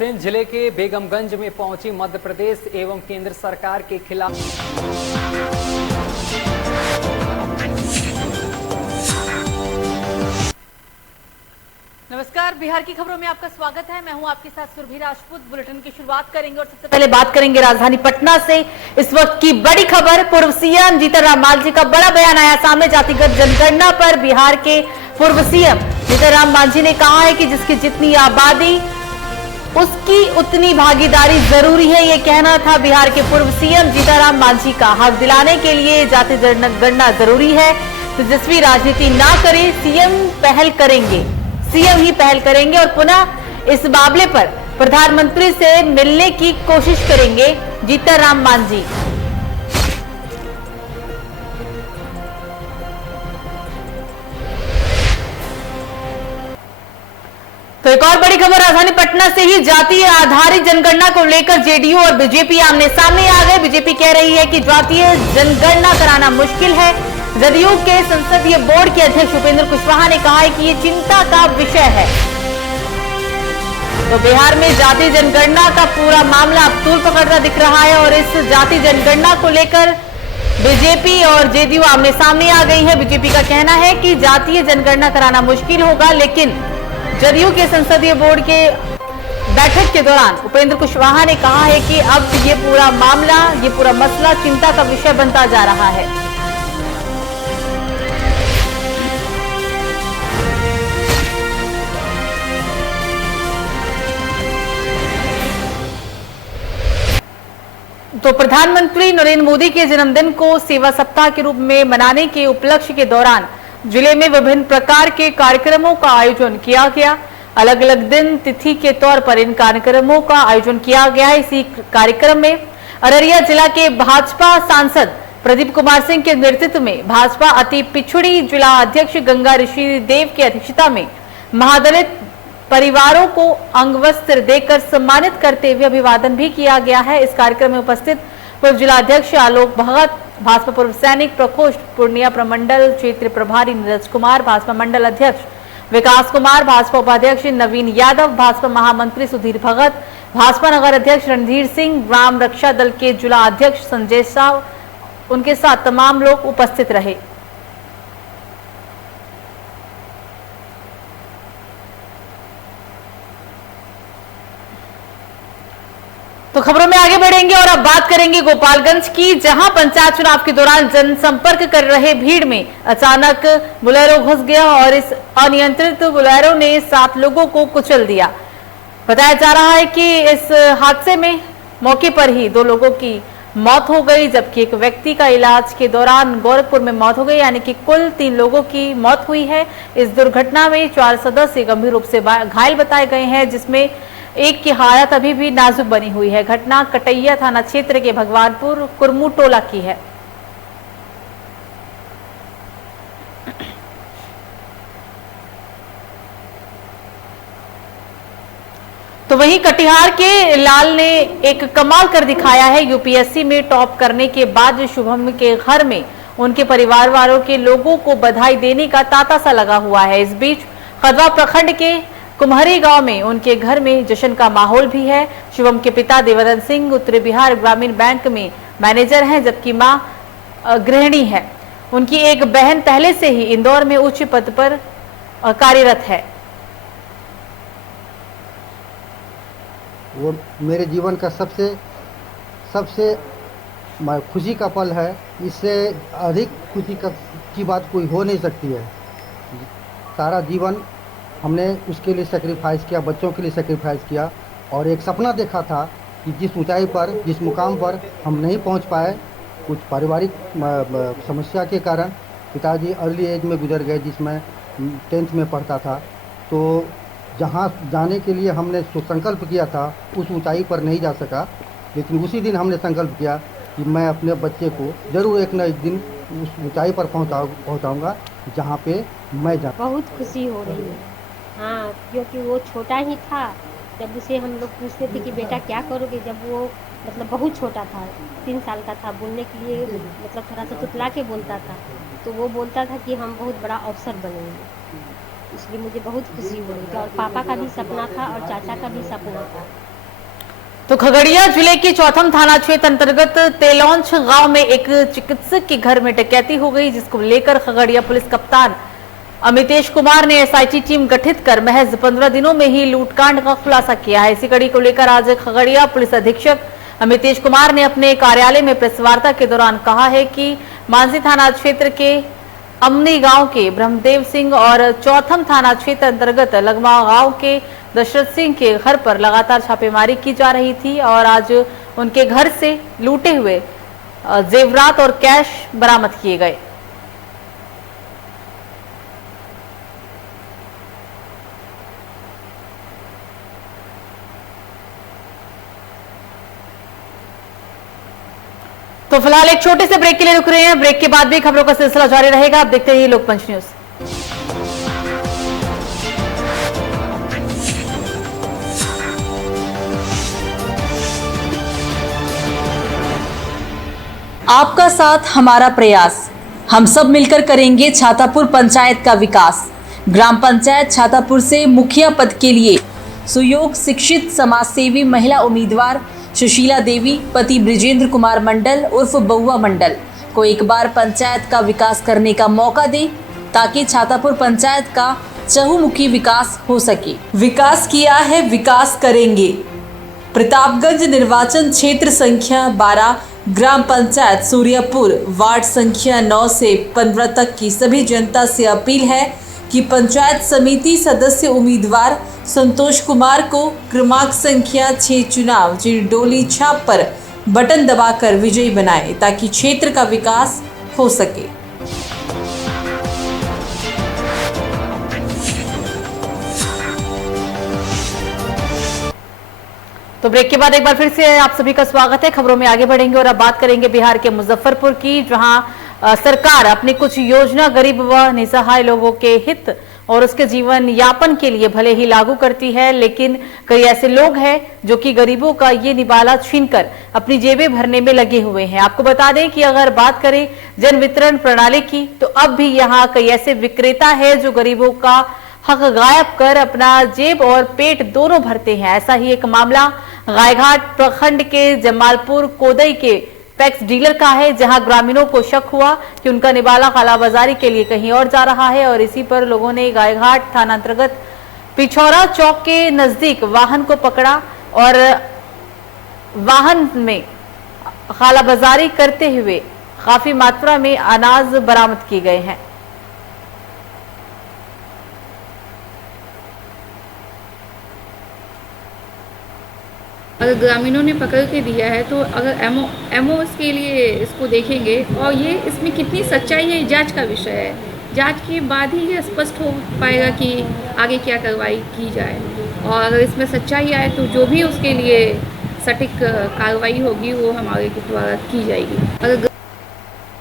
रायसेन जिले के बेगमगंज में पहुंची मध्य प्रदेश एवं केंद्र सरकार के खिलाफ नमस्कार, बिहार की खबरों में आपका स्वागत है। मैं हूं आपके साथ सुरभि राजपूत। बुलेटिन की शुरुआत करेंगे और सबसे पहले बात करेंगे राजधानी पटना से। इस वक्त की बड़ी खबर, पूर्व सीएम जीतन राम मांझी का बड़ा बयान आया सामने। जातिगत जनगणना पर बिहार के पूर्व सीएम जीतन राम मांझी ने कहा है कि जिसकी जितनी आबादी उसकी उतनी भागीदारी जरूरी है। ये कहना था बिहार के पूर्व सीएम जीतन राम मांझी का। हक दिलाने के लिए जाति जनगणना जरूरी है। तेजस्वी राजनीति ना करे, सीएम ही पहल करेंगे और पुनः इस मामले पर प्रधानमंत्री से मिलने की कोशिश करेंगे जीतन राम मांझी। तो एक और बड़ी खबर राजधानी पटना से ही, जातीय आधारित जनगणना को लेकर जेडीयू और बीजेपी आमने सामने आ गए। बीजेपी कह रही है कि जातीय जनगणना कराना मुश्किल है। जदयू के संसदीय बोर्ड के अध्यक्ष उपेंद्र कुशवाहा ने कहा है कि ये चिंता का विषय है। तो बिहार में जातीय जनगणना का पूरा मामला अब तूल पकड़ता दिख रहा है और इस जातीय जनगणना को लेकर बीजेपी और जेडीयू आमने सामने आ गई है। बीजेपी का कहना है कि जातीय जनगणना कराना मुश्किल होगा, लेकिन जदयू के संसदीय बोर्ड के बैठक के दौरान उपेंद्र कुशवाहा ने कहा है कि अब ये पूरा मामला, ये पूरा मसला चिंता का विषय बनता जा रहा है। तो प्रधानमंत्री नरेंद्र मोदी के जन्मदिन को सेवा सप्ताह के रूप में मनाने के उपलक्ष्य के दौरान जिले में विभिन्न प्रकार के कार्यक्रमों का आयोजन किया गया। अलग अलग दिन तिथि के तौर पर इन कार्यक्रमों का आयोजन किया गया है। इसी कार्यक्रम में अररिया जिला के भाजपा सांसद प्रदीप कुमार सिंह के नेतृत्व में भाजपा अति पिछड़ी जिला अध्यक्ष गंगा ऋषि देव की अध्यक्षता में महादलित परिवारों को अंगवस्त्र देकर सम्मानित करते हुए अभिवादन भी किया गया है। इस कार्यक्रम में उपस्थित पूर्व जिलाध्यक्ष आलोक भगत, भाजपा पूर्व सैनिक प्रकोष्ठ पूर्णिया प्रमंडल क्षेत्र प्रभारी नीरज कुमार, भाजपा मंडल अध्यक्ष विकास कुमार, भाजपा उपाध्यक्ष नवीन यादव, भाजपा महामंत्री सुधीर भगत, भाजपा नगर अध्यक्ष रणधीर सिंह, ग्राम रक्षा दल के जिला अध्यक्ष संजय साव, उनके साथ तमाम लोग उपस्थित रहे। तो खबरों में आगे बढ़ेंगे और अब बात करेंगे गोपालगंज की, जहां पंचायत चुनाव के दौरान जनसंपर्क कर रहे भीड़ में अचानक बुलेरो घुस गया और इस अनियंत्रित बुलेरो ने 7 लोगों को कुचल दिया। बताया जा रहा है कि इस हादसे में मौके पर ही 2 लोगों की मौत हो गई, जबकि एक व्यक्ति का इलाज के दौरान गोरखपुर में मौत हो गई, यानी कि कुल 3 लोगों की मौत हुई है। इस दुर्घटना में 4 सदस्य गंभीर रूप से घायल बताए गए हैं, जिसमें एक की हालत अभी भी नाजुक बनी हुई है। घटना कटैया थाना क्षेत्र के भगवानपुर कुरमू टोला की है। तो वहीं कटिहार के लाल ने एक कमाल कर दिखाया है। यूपीएससी में टॉप करने के बाद शुभम के घर में उनके परिवार वालों के लोगों को बधाई देने का तांता सा लगा हुआ है। इस बीच खदवा प्रखंड के कुम्हरी गांव में उनके घर में जश्न का माहौल भी है। शिवम के पिता देवरन सिंह उत्तरी बिहार ग्रामीण बैंक में मैनेजर हैं, जबकि मां गृहिणी है। उनकी एक बहन पहले से ही इंदौर में उच्च पद पर कार्यरत है। वो मेरे जीवन का सबसे खुशी का पल है। इससे अधिक खुशी की बात कोई हो नहीं सकती है। सारा जीवन हमने उसके लिए सेक्रीफाइस किया, बच्चों के लिए सेक्रीफाइस किया और एक सपना देखा था कि जिस ऊंचाई पर, जिस मुकाम पर हम नहीं पहुंच पाए, कुछ पारिवारिक समस्या के कारण पिताजी अर्ली एज में गुजर गए, जिसमें 10th में पढ़ता था। तो जहां जाने के लिए हमने संकल्प किया था उस ऊंचाई पर नहीं जा सका, लेकिन उसी दिन हमने संकल्प किया कि मैं अपने बच्चे को जरूर एक न एक दिन उस ऊंचाई पर पहुंचाऊंगा जहां पे मैं जा। बहुत खुशी हो रही है। हाँ, क्योंकि वो छोटा ही था जब उसे हम लोग पूछते थे कि बेटा क्या करोगे, जब वो मतलब बहुत छोटा था, 3 साल का था, बोलने के लिए मतलब थोड़ा सा तुतला के बोलता था, तो वो बोलता था कि हम बहुत बड़ा अफसर बनेंगे। इसलिए मुझे बहुत खुशी हो रही थी और पापा का भी सपना था और चाचा का भी सपना था तो खगड़िया जिले के चौथम थाना क्षेत्र अंतर्गत तेलौंच गांव में एक चिकित्सक के घर में डकैती हो गई, जिसको लेकर खगड़िया पुलिस कप्तान अमितेश कुमार ने एसआईटी टीम गठित कर महज 15 दिनों में ही लूटकांड का खुलासा किया है। इसी कड़ी को लेकर आज खगड़िया पुलिस अधीक्षक अमितेश कुमार ने अपने कार्यालय में प्रेस वार्ता के दौरान कहा है कि मानसी थाना क्षेत्र के अमनी गांव के ब्रह्मदेव सिंह और चौथम थाना क्षेत्र अंतर्गत लगमा गांव के दशरथ सिंह के घर पर लगातार छापेमारी की जा रही थी और आज उनके घर से लूटे हुए जेवरात और कैश बरामद किए गए। तो फिलहाल एक छोटे से ब्रेक के लिए रुक रहे हैं। ब्रेक के बाद भी खबरों का सिलसिला जारी रहेगा। आप देखते रहिए लोकपंच न्यूज। आपका साथ हमारा प्रयास, हम सब मिलकर करेंगे छातापुर पंचायत का विकास। ग्राम पंचायत छातापुर से मुखिया पद के लिए सुयोग शिक्षित समाजसेवी महिला उम्मीदवार सुशीला देवी पति ब्रिजेंद्र कुमार मंडल उर्फ बउआ मंडल को एक बार पंचायत का विकास करने का मौका दें, ताकि छातापुर पंचायत का चहुमुखी विकास हो सके। विकास किया है, विकास करेंगे। प्रतापगंज निर्वाचन क्षेत्र संख्या 12 ग्राम पंचायत सूर्यपुर वार्ड संख्या 9 से 15 तक की सभी जनता से अपील है कि पंचायत समिति सदस्य उम्मीदवार संतोष कुमार को क्रमांक संख्या 6 चुनाव डोली छाप पर बटन दबाकर विजयी बनाए, ताकि क्षेत्र का विकास हो सके। तो ब्रेक के बाद एक बार फिर से आप सभी का स्वागत है। खबरों में आगे बढ़ेंगे और अब बात करेंगे बिहार के मुजफ्फरपुर की, जहां सरकार अपनी कुछ योजना गरीब व निसहाय लोगों के हित और उसके जीवन यापन के लिए भले ही लागू करती है, लेकिन कई ऐसे लोग हैं जो कि गरीबों का ये निवाला छीनकर अपनी जेबें भरने में लगे हुए हैं। आपको बता दें कि अगर बात करें जन वितरण प्रणाली की, तो अब भी यहाँ कई ऐसे विक्रेता है जो गरीबों का हक गायब कर अपना जेब और पेट दोनों भरते हैं। ऐसा ही एक मामला गायघाट प्रखंड के जमालपुर कोदई के पैक्स डीलर का है, जहां ग्रामीणों को शक हुआ कि उनका निवाला कालाबाजारी के लिए कहीं और जा रहा है और इसी पर लोगों ने गायघाट थाना अंतर्गत पिछौरा चौक के नजदीक वाहन को पकड़ा और वाहन में कालाबाजारी करते हुए काफी मात्रा में अनाज बरामद किए गए हैं। अगर ग्रामीणों ने पकड़ के दिया है तो अगर एमओ इसके लिए इसको देखेंगे और ये इसमें कितनी सच्चाई है, जांच का विषय है। जांच के बाद ही ये स्पष्ट हो पाएगा कि आगे क्या कार्रवाई की जाए, और अगर इसमें सच्चाई आए तो जो भी उसके लिए सटीक कार्रवाई होगी वो हमारे के द्वारा की जाएगी। अगर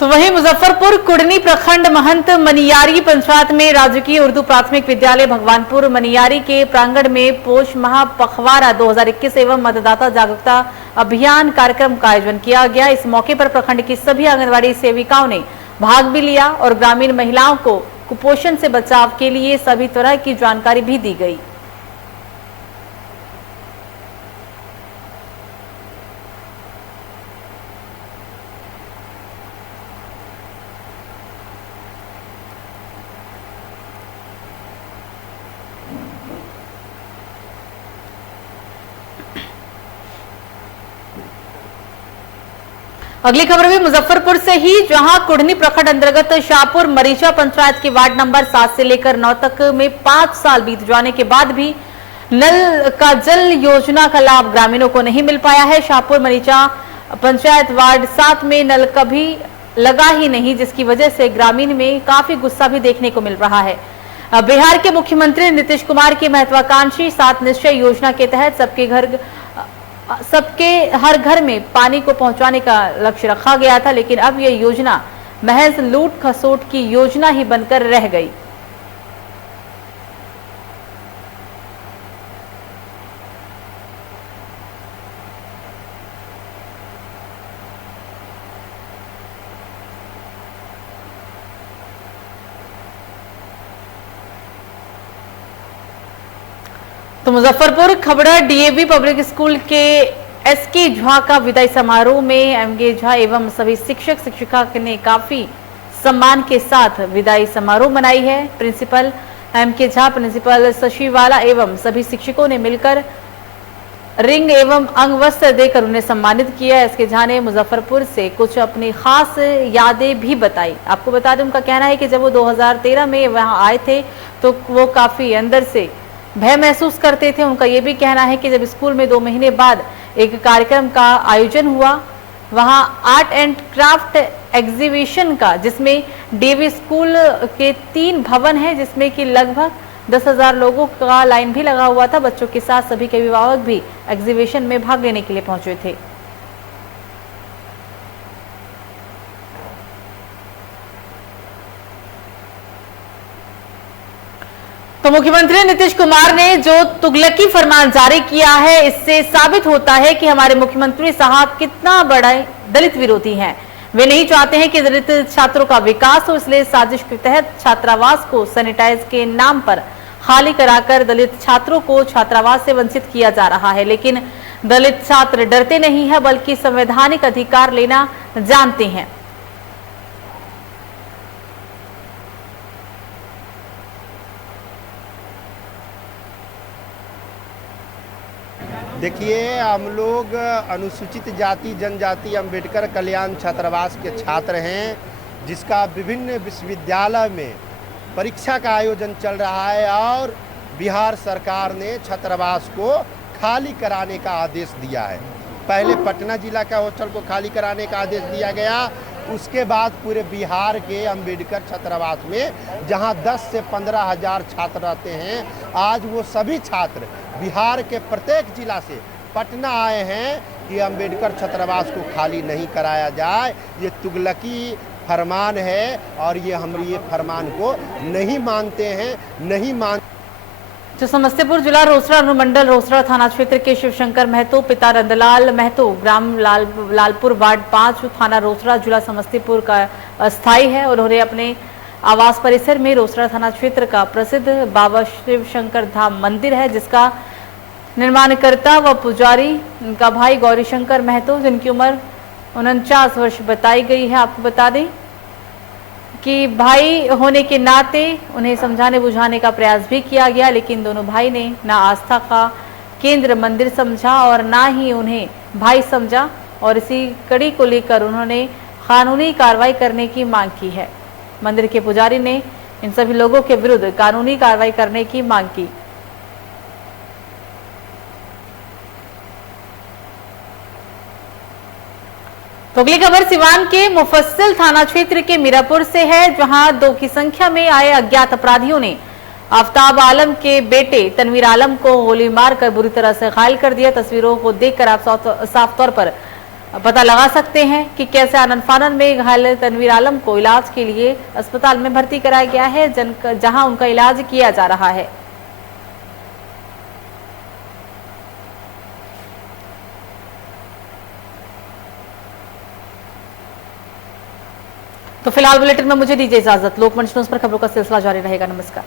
तो वहीं मुजफ्फरपुर कुड़नी प्रखंड महंत मनियारी पंचायत में राजकीय उर्दू प्राथमिक विद्यालय भगवानपुर मनियारी के प्रांगण में पोष माह पखवाड़ा 2021 एवं मतदाता जागरूकता अभियान कार्यक्रम का आयोजन किया गया। इस मौके पर प्रखंड की सभी आंगनबाड़ी सेविकाओं ने भाग भी लिया और ग्रामीण महिलाओं को कुपोषण से बचाव के लिए सभी तरह की जानकारी भी दी गई। अगली खबर भी मुजफ्फरपुर से ही, जहां कुढ़नी प्रखंड अंतर्गत शाहपुर मरीचा पंचायत के वार्ड नंबर 7 से लेकर 9 तक में 5 साल बीत जाने के बाद भी नल का जल योजना का लाभ ग्रामीणों को नहीं मिल पाया है। शाहपुर मरीचा पंचायत वार्ड 7 में नल कभी लगा ही नहीं, जिसकी वजह से ग्रामीण में काफी गुस्सा भी देखने को मिल रहा है। बिहार के मुख्यमंत्री नीतीश कुमार की महत्वाकांक्षी 7 निश्चय योजना के तहत सबके हर घर में पानी को पहुंचाने का लक्ष्य रखा गया था, लेकिन अब यह योजना महज लूट खसोट की योजना ही बनकर रह गई। तो Muzaffarpur Khabra DAV public school के एसके झा का विदाई समारोह में एमके झा एवं सभी शिक्षक शिक्षिका ने काफी सम्मान के साथ विदाई समारोह मनाई है। Principal M K Jha, principal Shashiwala एवं सभी शिक्षकों ने मिलकर रिंग एवं अंग वस्त्र देकर उन्हें सम्मानित किया। एसके झा ने मुजफ्फरपुर से कुछ अपनी खास यादें भी बताई। आपको बता दें, उनका कहना है कि जब वो 2013 में वहां आए थे तो वो काफी अंदर से भय महसूस करते थे। उनका ये भी कहना है कि जब स्कूल में 2 महीने बाद एक कार्यक्रम का आयोजन हुआ, वहां आर्ट एंड क्राफ्ट एग्जीबिशन का, जिसमें डीवी स्कूल के 3 भवन हैं, जिसमें कि लगभग 10,000 लोगों का लाइन भी लगा हुआ था। बच्चों के साथ सभी के अभिभावक भी एग्जीबिशन में भाग लेने के लिए पहुंचे थे। तो मुख्यमंत्री नीतीश कुमार ने जो तुगलकी फरमान जारी किया है, इससे साबित होता है कि हमारे मुख्यमंत्री साहब कितना बड़ा दलित विरोधी हैं। वे नहीं चाहते हैं कि दलित छात्रों का विकास हो, इसलिए साजिश के तहत छात्रावास को सैनिटाइज के नाम पर खाली कराकर दलित छात्रों को छात्रावास से वंचित किया जा रहा है। लेकिन दलित छात्र डरते नहीं है, बल्कि संवैधानिक अधिकार लेना जानते हैं। देखिए, हम लोग अनुसूचित जाति जनजाति अंबेडकर कल्याण छात्रावास के छात्र हैं, जिसका विभिन्न विश्वविद्यालय में परीक्षा का आयोजन चल रहा है और बिहार सरकार ने छात्रावास को खाली कराने का आदेश दिया है। पहले पटना जिला का हॉस्टल को खाली कराने का आदेश दिया गया, उसके बाद पूरे बिहार के अंबेडकर छात्रावास में जहां 10 से 15 हज़ार छात्र रहते हैं, आज वो सभी छात्र बिहार के प्रत्येक जिला से पटना आए हैं कि अंबेडकर छात्रावास को खाली नहीं कराया जाए। ये तुगलकी फरमान है और हम ये फरमान को नहीं मानते हैं, नहीं मान। जो समस्तीपुर जिला रोसड़ा अनुमंडल रोसड़ा थाना क्षेत्र के शिवशंकर महतो, पिता नंदलाल महतो, ग्राम लालपुर वार्ड 5 थाना रोसड़ा जिला समस्तीपुर का अस्थायी है। उन्होंने अपने आवास परिसर में रोसड़ा थाना क्षेत्र का प्रसिद्ध बाबा शिवशंकर धाम मंदिर है, जिसका निर्माणकर्ता व पुजारी उनका भाई गौरीशंकर महतो, जिनकी उम्र 49 वर्ष बताई गई है। आपको बता दें कि भाई होने के नाते उन्हें समझाने बुझाने का प्रयास भी किया गया, लेकिन दोनों भाई ने ना आस्था का केंद्र मंदिर समझा और ना ही उन्हें भाई समझा, और इसी कड़ी को लेकर उन्होंने कानूनी कार्रवाई करने की मांग की है। मंदिर के पुजारी ने इन सभी लोगों के विरुद्ध कानूनी कार्रवाई करने की मांग की। तो अगली खबर सिवान के मुफस्सिल थाना क्षेत्र के मीरापुर से है, जहां 2 की संख्या में आए अज्ञात अपराधियों ने आफ्ताब आलम के बेटे तनवीर आलम को गोली मारकर बुरी तरह से घायल कर दिया। तस्वीरों को देखकर आप साफ तौर पर पता लगा सकते हैं कि कैसे आनन फानन में घायल तनवीर आलम को इलाज के लिए अस्पताल में भर्ती कराया गया है, जहां उनका इलाज किया जा रहा है। तो फिलहाल बुलेटिन में मुझे दीजिए इजाजत। लोकमंच न्यूज़ पर खबरों का सिलसिला जारी रहेगा। नमस्कार।